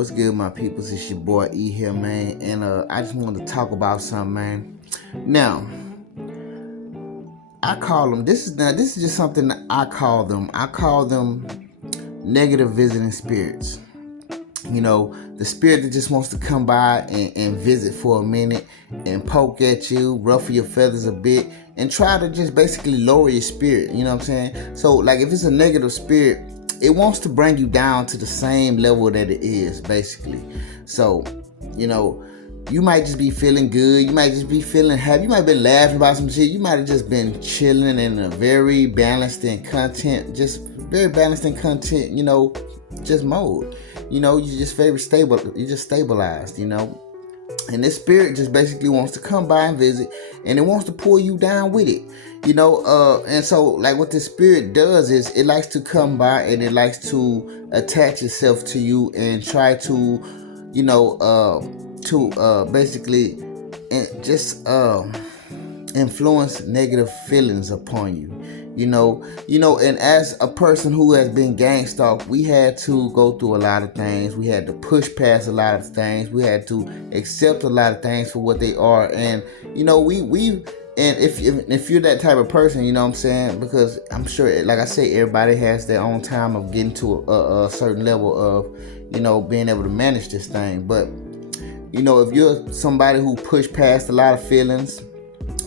What's good, my peoples? It's your boy E here, man. And I just wanted to talk about something, man. Now, I call them. This is just something that I call them. I call them negative visiting spirits. You know, the spirit that just wants to come by and visit for a minute and poke at you, ruffle your feathers a bit, and try to just basically lower your spirit. You know what I'm saying? So, like, if it's a negative spirit, it wants to bring you down to the same level that it is, basically. So, you know, you might just be feeling good. You might just be feeling happy. You might be laughing about some shit. You might have just been chilling in a very balanced and content, you know, just mode. You know, you just very stable. You just stabilized, you know. And this spirit just basically wants to come by and visit, and it wants to pull you down with it, you know. And so, like, what this spirit does is it likes to come by and it likes to attach itself to you and try to, you know, basically just influence negative feelings upon you. You know, and as a person who has been gang stalked, we had to go through a lot of things. We had to push past a lot of things. We had to accept a lot of things for what they are. And, you know, and if you're that type of person, you know what I'm saying? Because I'm sure, like I say, everybody has their own time of getting to a certain level of, you know, being able to manage this thing. But, you know, if you're somebody who pushed past a lot of feelings,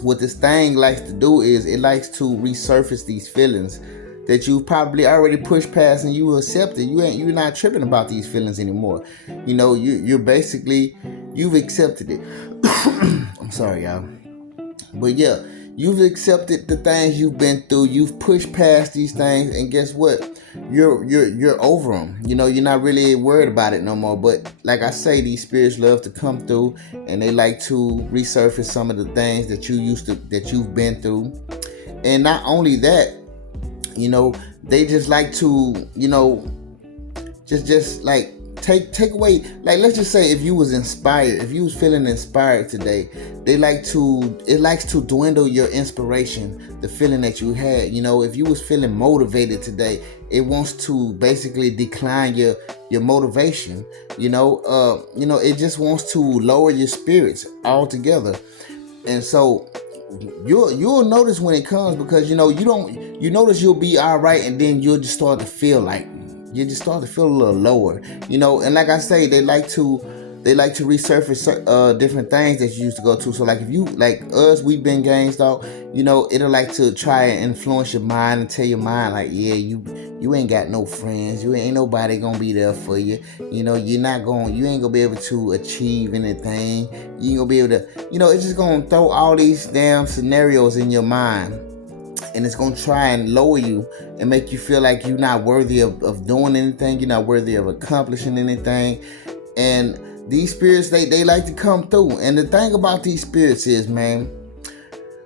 what this thing likes to do is it likes to resurface these feelings that you probably already pushed past and you accepted. You're not tripping about these feelings anymore. You know, you've accepted it. I'm sorry, y'all. But yeah, you've accepted the things you've been through. You've pushed past these things, and guess what? You're over them. You know, you're not really worried about it no more. But like I say, these spirits love to come through, and they like to resurface some of the things that you've been through. And not only that, you know, they just like to, you know, just like take away, like, let's just say if you was feeling inspired today, it likes to dwindle your inspiration, the feeling that you had. You know, if you was feeling motivated today, it wants to basically decline your motivation. You know, it just wants to lower your spirits altogether. And so you'll notice when it comes, because you notice you'll be all right, and then you'll just start to feel a little lower, you know. And like I say, they like to resurface different things that you used to go to. So like, if you, like us, we've been gang stalked, you know, it'll like to try and influence your mind and tell your mind, like, yeah, you ain't got no friends, you ain't nobody gonna be there for you, you know, you ain't gonna be able to achieve anything, you ain't gonna be able to, you know, it's just gonna throw all these damn scenarios in your mind, and it's going to try and lower you and make you feel like you're not worthy of doing anything. You're not worthy of accomplishing anything. And these spirits, they like to come through. And the thing about these spirits is, man,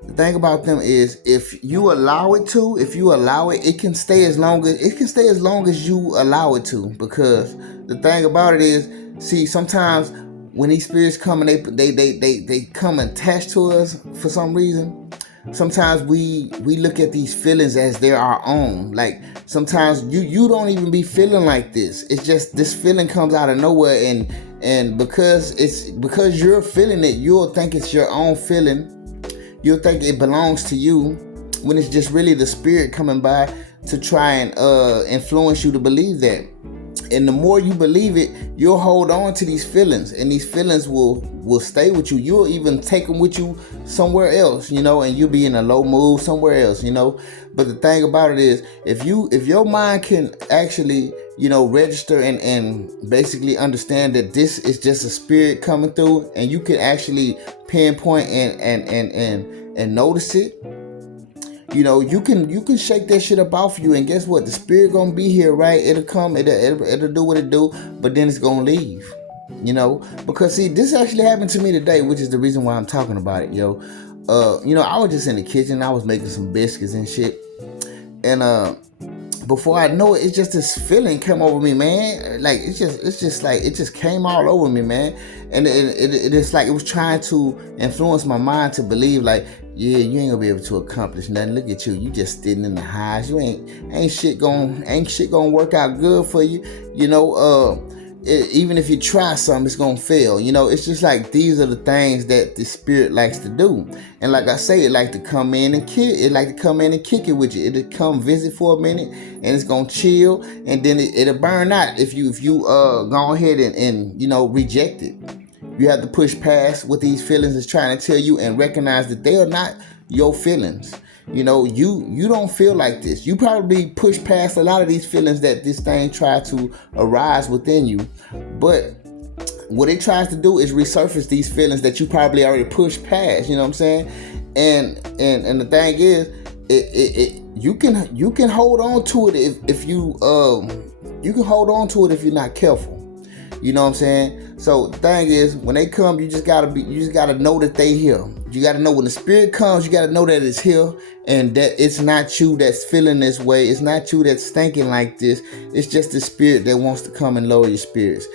the thing about them is, if you allow it, it can stay as long as you allow it to. Because the thing about it is, see, sometimes when these spirits come and they come attached to us for some reason, sometimes we look at these feelings as they're our own. Like, sometimes you don't even be feeling like this. It's just this feeling comes out of nowhere, and because you're feeling it, you'll think it's your own feeling. You'll think it belongs to you, when it's just really the spirit coming by to try and influence you to believe that. And the more you believe it, you'll hold on to these feelings, and these feelings will stay with you. You'll even take them with you somewhere else, you know, and you'll be in a low mood somewhere else, you know. But the thing about it is, if your mind can actually, you know, register and basically understand that this is just a spirit coming through, and you can actually pinpoint and notice it, you know, you can shake that shit up off you, and guess what? The spirit gonna be here, right? It'll come, it'll do what it do, but then it's gonna leave, you know. Because see, this actually happened to me today, which is the reason why I'm talking about it, yo. You know, I was just in the kitchen, I was making some biscuits and shit, and before I know it, it's just this feeling came over me, man. Like, it's just like it just came all over me, man. And it's like it was trying to influence my mind to believe, like, yeah, you ain't gonna be able to accomplish nothing. Look at you, you just sitting in the highs. You ain't shit gonna work out good for you, you know. even if you try something, it's gonna fail. It's just like these are the things that the spirit likes to do. And like I say, it like to come in and kick. It like to come in and kick it with you. It'll come visit for a minute, and it's gonna chill, and then it'll burn out if you go ahead and reject it. You have to push past what these feelings is trying to tell you and recognize that they are not your feelings. You don't feel like this. You probably push past a lot of these feelings that this thing tried to arise within you. But what it tries to do is resurface these feelings that you probably already pushed past. You know what I'm saying? And the thing is, you can hold on to it if you can hold on to it if you're not careful. You know what I'm saying? So the thing is, when they come, you just gotta know that they here. You gotta know when the spirit comes, you gotta know that it's here and that it's not you that's feeling this way. It's not you that's thinking like this. It's just the spirit that wants to come and lower your spirits.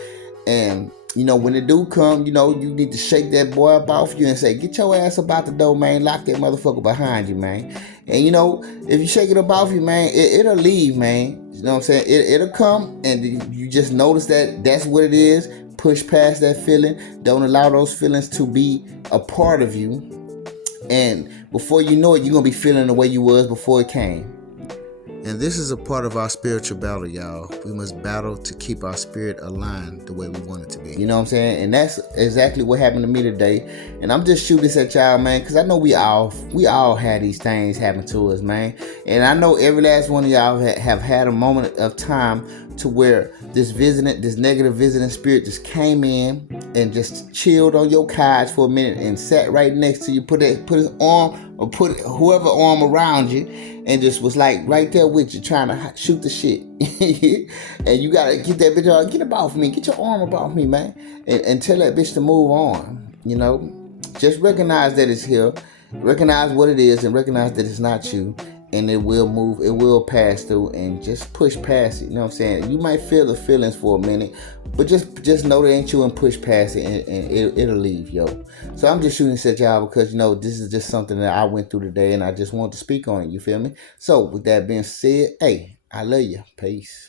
And when it do come, you need to shake that boy up off you and say, get your ass up out the door, man. Lock that motherfucker behind you, man. And if you shake it up off you, man, it'll leave, man. You know what I'm saying? It'll come, and you just notice that that's what it is. Push past that feeling. Don't allow those feelings to be a part of you. And before you know it, you're going to be feeling the way you was before it came. And this is a part of our spiritual battle, y'all. We must battle to keep our spirit aligned the way we want it to be. You know what I'm saying? And that's exactly what happened to me today. And I'm just shooting this at y'all, man, because I know we all had these things happen to us, man. And I know every last one of y'all have had a moment of time to where this negative visiting spirit just came in and just chilled on your couch for a minute and sat right next to you, put his arm or put whoever arm around you, and just was like right there with you trying to shoot the shit. And you gotta get that bitch out, get up off me, get your arm up off me, man, and tell that bitch to move on. Just recognize that it's here, recognize what it is, and recognize that it's not you. And it will move, it will pass through, and just push past it. You know what I'm saying? You might feel the feelings for a minute, but just know that ain't you and push past it, and it'll leave, yo. So I'm just shooting this at y'all because, this is just something that I went through today, and I just want to speak on it, you feel me? So with that being said, hey, I love you. Peace.